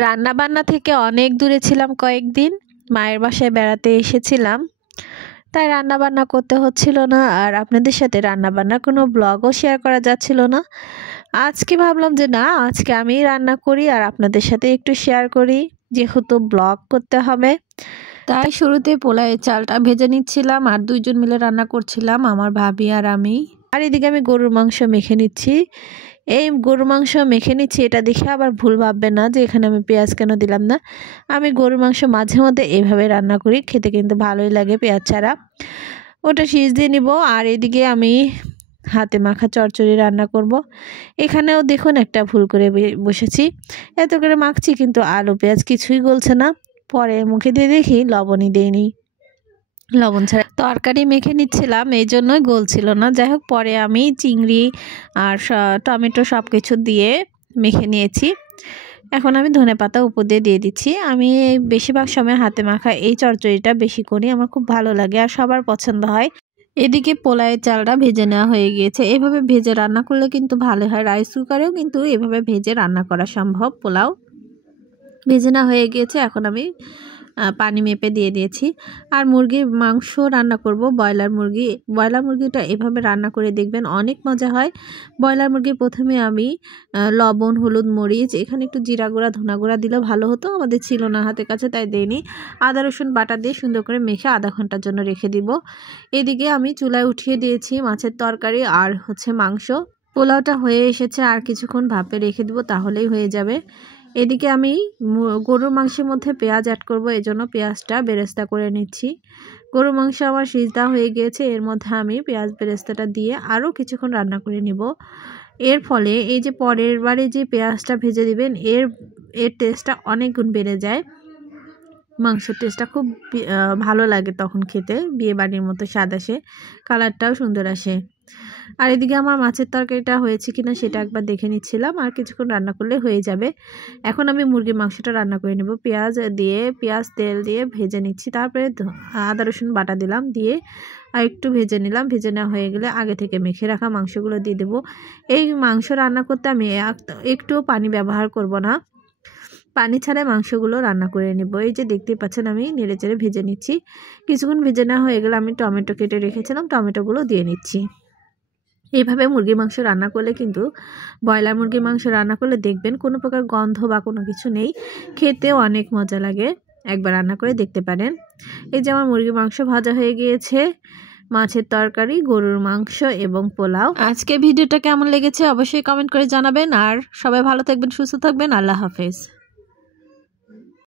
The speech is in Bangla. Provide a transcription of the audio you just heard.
রান্না বান্না থেকে অনেক দূরে ছিলাম কয়েকদিন, মায়ের বাসায় বেড়াতে এসেছিলাম। তাই রান্না বান্না করতে হচ্ছিল না, আর আপনাদের সাথে রান্না বান্নার কোনো ব্লগও শেয়ার করা যাচ্ছিল না। আজকে ভাবলাম যে না, আজকে আমি রান্না করি আর আপনাদের সাথে একটু শেয়ার করি, যেহেতু ব্লগ করতে হবে। তাই শুরুতে পোলাওয়ের চালটা ভেজে নিচ্ছিলাম, আর দুইজন মিলে রান্না করছিলাম, আমার ভাবি আর আমি। আর এদিকে আমি গরুর মাংস মেখে নিচ্ছি। এই গরুর মাংস মেখে নিচ্ছি, এটা দেখে আবার ভুল ভাববে না যে এখানে আমি পেঁয়াজ কেন দিলাম না। আমি গরুর মাংস মাঝে মধ্যে এইভাবে রান্না করি, খেতে কিন্তু ভালোই লাগে পেঁয়াজ ছাড়া। ওটা সিজ দিয়ে নিব। আর এদিকে আমি হাতে মাখা চচ্চড়ি রান্না করব। এখানেও দেখুন একটা ভুল করে বসেছি, এত করে মাখছি কিন্তু আলু পেঁয়াজ কিছুই গলছে না। পরে মুখে দিয়ে দেখি লবণই দেয়নি, লবণ ছাড়া তরকারি মেখে নিচ্ছিলাম, এই জন্যই গলছিল না। যাই হোক, পরে আমি চিংড়ি আর টমেটো সব কিছু দিয়ে মেখে নিয়েছি। এখন আমি ধনেপাতা উপর দিয়ে দিচ্ছি। আমি বেশিরভাগ সময় হাতে মাখা এই চচ্চড়িটা বেশি করি, আমার খুব ভালো লাগে আর সবার পছন্দ হয়। এদিকে পোলাওয়ের চালটা ভেজে নেওয়া হয়ে গিয়েছে। এভাবে ভেজে রান্না করলে কিন্তু ভালো হয়, রাইস কুকারেও কিন্তু এভাবে ভেজে রান্না করা সম্ভব। পোলাও ভেজে নেওয়া হয়ে গিয়েছে, এখন আমি পানি মেপে দিয়ে দিয়েছি। আর মুরগির মাংস রান্না করব, ব্রয়লার মুরগিটা এভাবে রান্না করে দেখবেন, অনেক মজা হয়। ব্রয়লার মুরগি প্রথমে আমি লবণ, হলুদ, মরিচ, এখানে একটু জিরা গুঁড়া, ধনা গুঁড়া দিলে ভালো হতো, আমাদের ছিল না হাতের কাছে, তাই দেইনি। আদা রসুন বাটা দিয়ে সুন্দর করে মেখে আধা ঘন্টার জন্য রেখে দিব। এদিকে আমি চুলায় উঠিয়ে দিয়েছি মাছের তরকারি আর মাংস। পোলাওটা হয়ে এসেছে, আর কিছুক্ষণ ভাপে রেখে দিব, তাহলেই হয়ে যাবে। এদিকে আমি গরুর মাংসের মধ্যে পেঁয়াজ অ্যাড করব, এজন্য পেঁয়াজটা বেরেস্তা করে নিচ্ছি। গরুর মাংস আমার সিজদা হয়ে গিয়েছে, এর মধ্যে আমি পেঁয়াজ বেরেস্তাটা দিয়ে আরও কিছুক্ষণ রান্না করে নিব। এর ফলে এই যে পরের বারে যে পেঁয়াজটা ভেজে দিবেন, এর টেস্টটা অনেক গুণ বেড়ে যায়। মাংসের টেস্টটা খুব ভালো লাগে তখন খেতে, বিয়ে বাড়ির মতো স্বাদ আসে, কালারটাও সুন্দর আসে। আর এদিকে আমার মাছের তরকারিটা হয়েছে কিনা সেটা একবার দেখে নিচ্ছিলাম, আর কিছুক্ষণ রান্না করলে হয়ে যাবে। এখন আমি মুরগির মাংসটা রান্না করে নেব। পেঁয়াজ তেল দিয়ে ভেজে নিচ্ছি, তারপরে আদা রসুন বাটা দিলাম, দিয়ে আর একটু ভেজে নিলাম। ভেজে নেওয়া হয়ে গেলে আগে থেকে মেখে রাখা মাংসগুলো দিয়ে দেবো। এই মাংস রান্না করতে আমি একটুও পানি ব্যবহার করব না, পানি ছাড়াই মাংসগুলো রান্না করে নেব। এই যে দেখতে পাচ্ছেন আমি নেড়ে চেড়ে ভেজে নিচ্ছি। কিছুক্ষণ ভেজে নেওয়া হয়ে গেলে আমি টমেটো কেটে রেখেছিলাম, টমেটোগুলো দিয়ে নিচ্ছি। এইভাবে মুরগির মাংস রান্না করলে কিন্তু, ব্রয়লার মুরগির মাংস রান্না করলে দেখবেন কোনো প্রকার গন্ধ বা কোনো কিছু নেই, খেতেও অনেক মজা লাগে। একবার রান্না করে দেখতে পারেন। এই যে আমার মুরগির মাংস ভাজা হয়ে গিয়েছে, মাছের তরকারি, গরুর মাংস এবং পোলাও। আজকে ভিডিওটা কেমন লেগেছে অবশ্যই কমেন্ট করে জানাবেন, আর সবাই ভালো থাকবেন, সুস্থ থাকবেন। আল্লাহ হাফেজ।